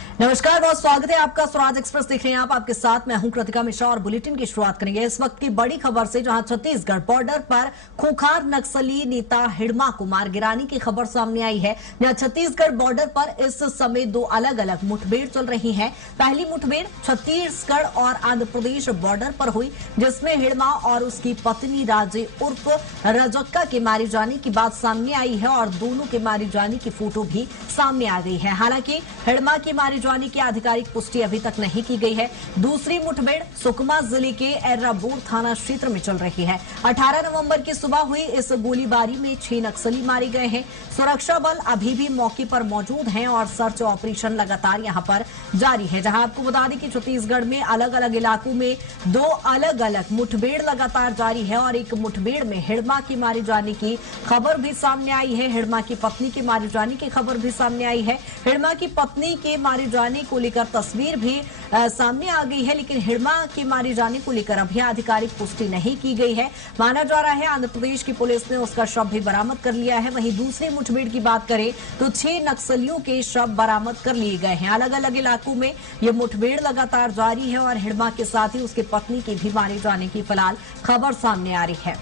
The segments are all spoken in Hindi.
नमस्कार, बहुत स्वागत है आपका। स्वराज एक्सप्रेस देख रहे हैं आप, आपके साथ मैं हूं कृतिका मिश्रा और बुलेटिन की शुरुआत करेंगे इस वक्त की बड़ी खबर से, जहां छत्तीसगढ़ बॉर्डर पर खूंखार नक्सली नेता हिड़मा को मार गिराने की खबर सामने आई है। जहां छत्तीसगढ़ बॉर्डर पर इस समय दो अलग अलग मुठभेड़ चल रही है। पहली मुठभेड़ छत्तीसगढ़ और आंध्र प्रदेश बॉर्डर पर हुई, जिसमें हिड़मा और उसकी पत्नी राजे उर्फ रजक्का के मारे जाने की बात सामने आई है और दोनों के मारे जाने की फोटो भी सामने आ गई है। हालांकि हिड़मा की मारे जाने की आधिकारिक पुष्टि अभी तक नहीं की गई है। दूसरी मुठभेड़ सुकमा जिले के एर्राबोर थाना क्षेत्र में चल रही है। 18 नवंबर की सुबह हुई इस गोलीबारी में 6 नक्सली मारे गए हैं। सुरक्षा बल अभी भी मौके पर मौजूद हैं और सर्च ऑपरेशन लगातार यहां पर जारी है। जहां आपको बता दें कि छत्तीसगढ़ में अलग अलग इलाकों में दो अलग अलग मुठभेड़ लगातार जारी है और एक मुठभेड़ में हिड़मा की मारे जाने की खबर भी सामने आई है। हिड़मा की पत्नी के मारे जाने की खबर भी सामने आई है। हिड़मा की पत्नी के मारे जाने को लेकर तस्वीर भी सामने आ गई है, लेकिन हिड़मा के मारे जाने को लेकर अभी आधिकारिक पुष्टि नहीं की गई है। माना जा रहा है आंध्र प्रदेश की पुलिस ने उसका शव भी बरामद कर लिया है। वहीं दूसरी मुठभेड़ की बात करें तो 6 नक्सलियों के शव बरामद कर लिए गए हैं। अलग अलग इलाकों में ये मुठभेड़ लगातार जारी है और हिड़मा के साथ ही उसके पत्नी के भी मारे जाने की फिलहाल खबर सामने आ रही है।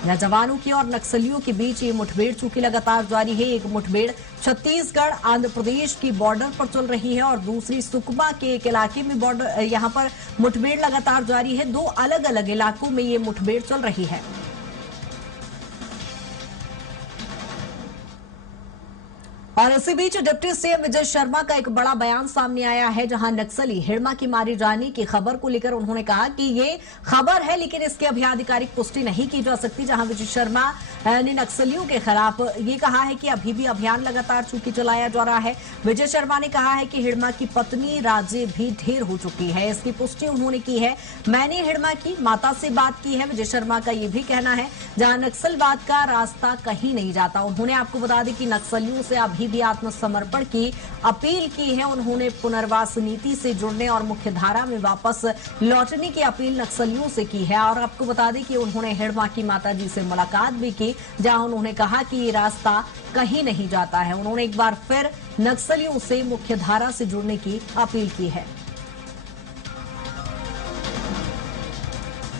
यह जवानों की और नक्सलियों के बीच ये मुठभेड़ चूंकि लगातार जारी है। एक मुठभेड़ छत्तीसगढ़ आंध्र प्रदेश की बॉर्डर पर चल रही है और दूसरी सुकमा के एक इलाके में बॉर्डर यहां पर मुठभेड़ लगातार जारी है। दो अलग अलग इलाकों में ये मुठभेड़ चल रही है। और इसी बीच डिप्टी सीएम विजय शर्मा का एक बड़ा बयान सामने आया है, जहां नक्सली हिड़मा की मारे जाने की खबर को लेकर उन्होंने कहा कि ये खबर है लेकिन इसकी अभी आधिकारिक पुष्टि नहीं की जा सकती। जहां विजय शर्मा ने नक्सलियों के खिलाफ ये कहा है कि अभी भी अभियान लगातार चूंकि चलाया जा रहा है। विजय शर्मा ने कहा है कि हिड़मा की पत्नी राजे भी ढेर हो चुकी है, इसकी पुष्टि उन्होंने की है। मैंने हिड़मा की माता से बात की है। विजय शर्मा का ये भी कहना है जहां नक्सलवाद का रास्ता कहीं नहीं जाता। उन्होंने आपको बता दें कि नक्सलियों से अभी भी आत्मसमर्पण की अपील की है। उन्होंने पुनर्वास नीति से जुड़ने और मुख्य धारा में वापस लौटने की अपील नक्सलियों से की है। और आपको बता दें कि उन्होंने हिड़मा की माताजी से मुलाकात भी की, जहां उन्होंने कहा कि ये रास्ता कहीं नहीं जाता है। उन्होंने एक बार फिर नक्सलियों से मुख्य धारा से जुड़ने की अपील की है।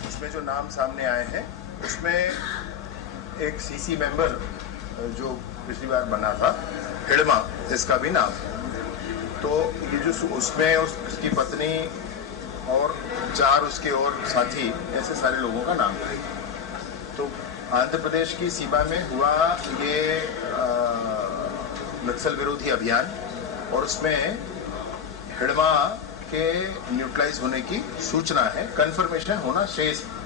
इसमें जो नाम सामने आए हैं उसमें एक सीसी मेंबर जो पिछली बार बना था हिड़मा, इसका भी नाम है। तो ये जो उसमें उसकी पत्नी और 4 उसके और साथी, ऐसे सारे लोगों का नाम है। तो आंध्र प्रदेश की सीमा में हुआ ये नक्सल विरोधी अभियान और उसमें हिड़मा के न्यूट्रलाइज होने की सूचना है, कंफर्मेशन होना शेष है।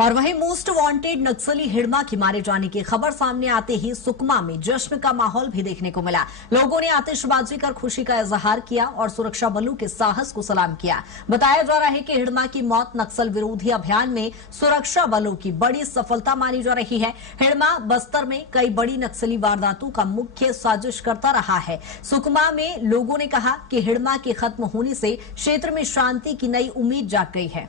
और वहीं मोस्ट वांटेड नक्सली हिड़मा की मारे जाने की खबर सामने आते ही सुकमा में जश्न का माहौल भी देखने को मिला। लोगों ने आतिशबाजी कर खुशी का इजहार किया और सुरक्षा बलों के साहस को सलाम किया। बताया जा रहा है कि हिड़मा की मौत नक्सल विरोधी अभियान में सुरक्षा बलों की बड़ी सफलता मानी जा रही है। हिड़मा बस्तर में कई बड़ी नक्सली वारदातों का मुख्य साजिश करता रहा है। सुकमा में लोगों ने कहा कि हिड़मा के खत्म होने से क्षेत्र में शांति की नई उम्मीद जाग गई है।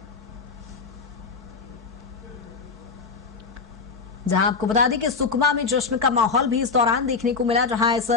जहां आपको बता दें कि सुकमा में जश्न का माहौल भी इस दौरान देखने को मिला, जहां इस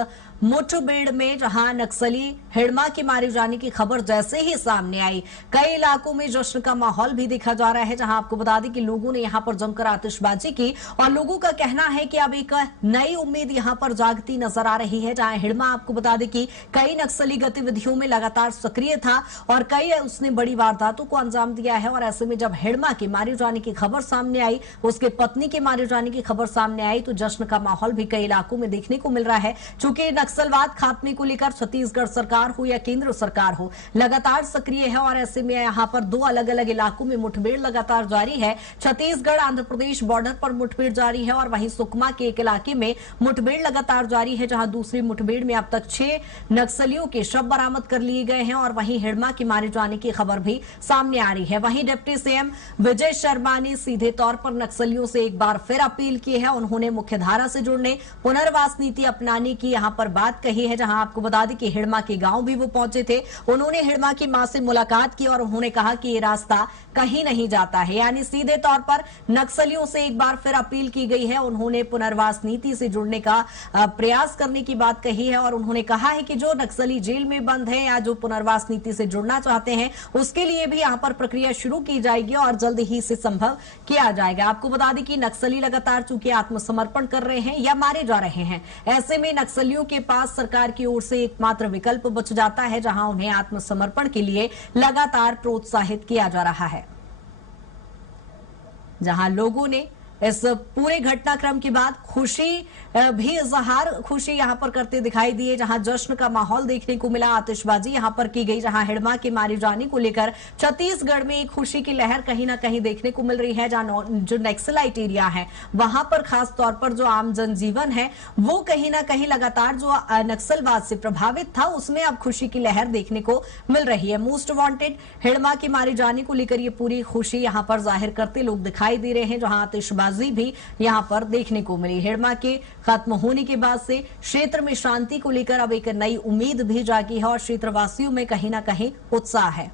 मुठभेड़ में जहां नक्सली हिड़मा के मारे जाने की खबर जैसे ही सामने आई, कई इलाकों में जश्न का माहौल भी देखा जा रहा है। जहां आपको बता दें कि लोगों ने यहां पर जमकर आतिशबाजी की और लोगों का कहना है कि अब एक नई उम्मीद यहां पर जागती नजर आ रही है। जहां हिड़मा आपको बता दें कि कई नक्सली गतिविधियों में लगातार सक्रिय था और कई उसने बड़ी वारदातों को अंजाम दिया है। और ऐसे में जब हिड़मा के मारे जाने की खबर सामने आई, उसके पत्नी के मारे जाने की खबर सामने आई, तो जश्न का माहौल भी कई इलाकों में देखने को मिल रहा है। चूंकि नक्सलवाद खात्मे को लेकर छत्तीसगढ़ सरकार हो या केंद्र सरकार हो, लगातार सक्रिय है और ऐसे में यहां पर दो अलग अलग इलाकों में मुठभेड़ लगातार जारी है। छत्तीसगढ़ आंध्र प्रदेश बॉर्डर पर मुठभेड़ जारी है और वहीं सुकमा के एक इलाके में मुठभेड़ लगातार जारी है, जहां दूसरी मुठभेड़ में अब तक 6 नक्सलियों के शव बरामद कर लिए गए हैं और वहीं हिड़मा के मारे जाने की खबर भी सामने आ रही है। वहीं डिप्टी सीएम विजय शर्मा ने सीधे तौर पर नक्सलियों से एक बार फिर अपील की है। उन्होंने मुख्यधारा से जुड़ने, पुनर्वास नीति अपनाने की यहां पर बात कही है। जहां आपको बता दें कि हिड़मा के गांव भी वो पहुंचे थे। उन्होंने हिड़मा की मां से मुलाकात की और उन्होंने कहा कि ये रास्ता कहीं नहीं जाता है, यानी सीधे तौर पर नक्सलियों से एक बार फिर अपील की गई है। उन्होंने पुनर्वास नीति से जुड़ने का प्रयास करने की बात कही है और उन्होंने कहा है कि जो नक्सली जेल में बंद है या जो पुनर्वास नीति से जुड़ना चाहते हैं उसके लिए भी यहां पर प्रक्रिया शुरू की जाएगी और जल्द ही इसे संभव किया जाएगा। आपको बता दें कि नक्सली लगातार चूंकि आत्मसमर्पण कर रहे हैं या मारे जा रहे हैं, ऐसे में नक्सलियों के पास सरकार की ओर से एकमात्र विकल्प बच जाता है जहां उन्हें आत्मसमर्पण के लिए लगातार प्रोत्साहित किया जा रहा है। जहां लोगों ने इस पूरे घटनाक्रम के बाद खुशी भी इजहार खुशी यहां पर करते दिखाई दिए। जहां जश्न का माहौल देखने को मिला, आतिशबाजी यहां पर की गई। जहां हिड़मा के मारे जाने को लेकर छत्तीसगढ़ में एक खुशी की लहर कहीं ना कहीं देखने को मिल रही है। जहां जो नक्सलाइट एरिया है वहां पर खास तौर पर जो आम जनजीवन है वो कहीं ना कहीं लगातार जो नक्सलवाद से प्रभावित था उसमें अब खुशी की लहर देखने को मिल रही है। मोस्ट वांटेड हिड़मा के मारे जाने को लेकर ये पूरी खुशी यहां पर जाहिर करते लोग दिखाई दे रहे हैं। जहां आतिशबाजी भी यहां पर देखने को मिली। हिड़मा के खत्म होने के बाद से क्षेत्र में शांति को लेकर अब एक नई उम्मीद भी जागी है और क्षेत्रवासियों में कहीं ना कहीं उत्साह है।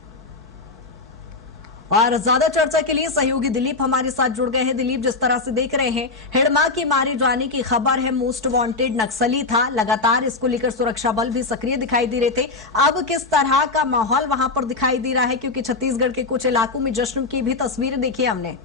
और ज्यादा चर्चा के लिए सहयोगी दिलीप हमारे साथ जुड़ गए हैं। दिलीप, जिस तरह से देख रहे हैं हिड़मा के मारे जाने की खबर है, मोस्ट वांटेड नक्सली था, लगातार इसको लेकर सुरक्षा बल भी सक्रिय दिखाई दे रहे थे। अब किस तरह का माहौल वहां पर दिखाई दे रहा है, क्योंकि छत्तीसगढ़ के कुछ इलाकों में जश्न की भी तस्वीरें देखी हमने।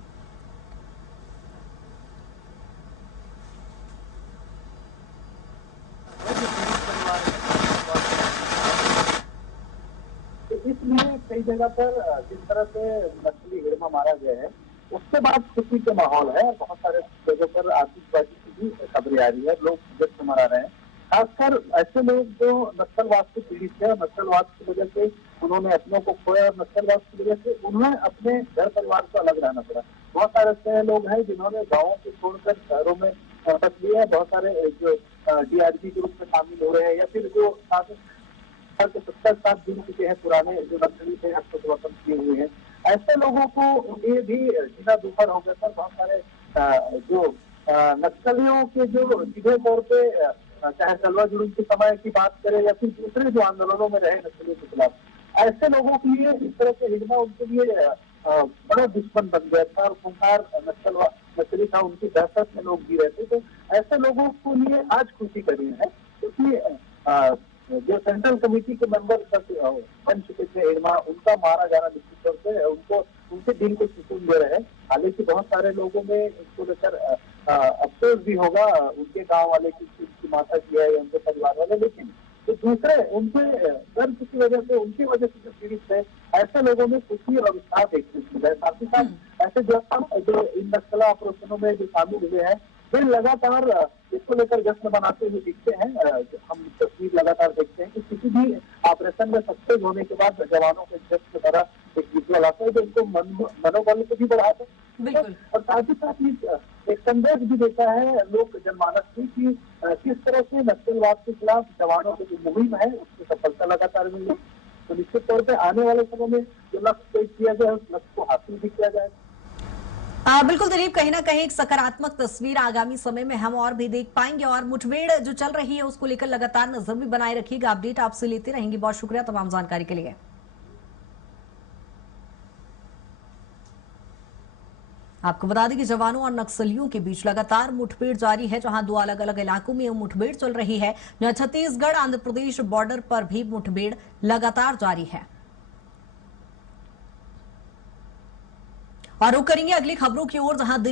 इसलिए कई जगह पर जिस तरह से नक्सली हिड़मा मारा गया है उसके बाद खुशी के माहौल है। बहुत सारे जगहों पर आतिशबाजी की भी खबरें आ रही है, लोग जश्न मना रहे हैं। खासकर ऐसे लोग जो नक्सलवाद से पीड़ित है, नक्सलवाद की वजह से उन्होंने अपनों को खोया और नक्सलवाद की वजह से उन्हें अपने घर परिवार से अलग रहना पड़ा। बहुत सारे ऐसे लोग हैं जिन्होंने गाँवों को छोड़कर शहरों में बस लिया है। बहुत सारे जो DRG ग्रुप में शामिल हो रहे हैं या फिर जो 70-60 दिन चुके हैं पुराने जो नक्सली थे आत्मसमर्पण किए हुए हैं, ऐसे लोगों को ये भी जीना दुभर हो गया था। बहुत सारे जो नक्सलियों के जो सीधे तौर पे चाहे सलवा जुलूम के समय की बात करें या फिर दूसरे जो आंदोलनों में रहे नक्सलियों के खिलाफ, ऐसे लोगों के लिए इस तरह से हिड़मा उनके लिए बड़ा दुश्मन बन गया था और खूंखार नक्सली था, उनकी दहशत में लोग जी रहे थे। तो ऐसे लोगों को लिए आज खुशी का दिन है, क्योंकि जो सेंट्रल कमेटी के मेंबर बन चुके थे हिड़मा, उनका मारा जाना निश्चित तौर से उनको उनके दिल को सुकून दे रहे हैं। हालांकि बहुत सारे लोगों में इसको लेकर अफसोस भी होगा, उनके गांव वाले की उनकी माता की है या उनके परिवार वाले, लेकिन तो दूसरे उनके दर्द की वजह से उनकी वजह से जो पीड़ित थे ऐसे लोगों में खुशी और उत्साह देखने को मिला है। साथ ही साथ ऐसे जो इन नक्सला ऑपरेशनों में जो शामिल हुए हैं वे लगातार इसको लेकर जश्न मनाते हुए दिखते हैं। हम तस्वीर लगातार देखते हैं कि किसी भी ऑपरेशन में सक्सेस होने के बाद जवानों के जश्न भरा एक विजुअल आता है जो उनको मनोबल को भी बढ़ाता है और साथ ही साथ एक संदेश भी देता है लोक जनमानस की कि किस तरह से नक्सलवाद के खिलाफ जवानों की जो मुहिम है उसकी सफलता लगातार मिल रही है। तो निश्चित तौर पर आने वाले समय में जो लक्ष्य तय किया गया है उस लक्ष्य को हासिल भी किया जाएगा। बिल्कुल दिलीप, कहीं ना कहीं एक सकारात्मक तस्वीर आगामी समय में हम और भी देख पाएंगे और मुठभेड़ जो चल रही है उसको लेकर लगातार नजर भी बनाए रखिएगा। अपडेट आपसे लेते रहेंगे। बहुत शुक्रिया तमाम जानकारी के लिए। आपको बता दें कि जवानों और नक्सलियों के बीच लगातार मुठभेड़ जारी है, जहां दो अलग अलग इलाकों में मुठभेड़ चल रही है। जहां छत्तीसगढ़ आंध्र प्रदेश बॉर्डर पर भी मुठभेड़ लगातार जारी है। और रुक करेंगे अगली खबरों की ओर, जहां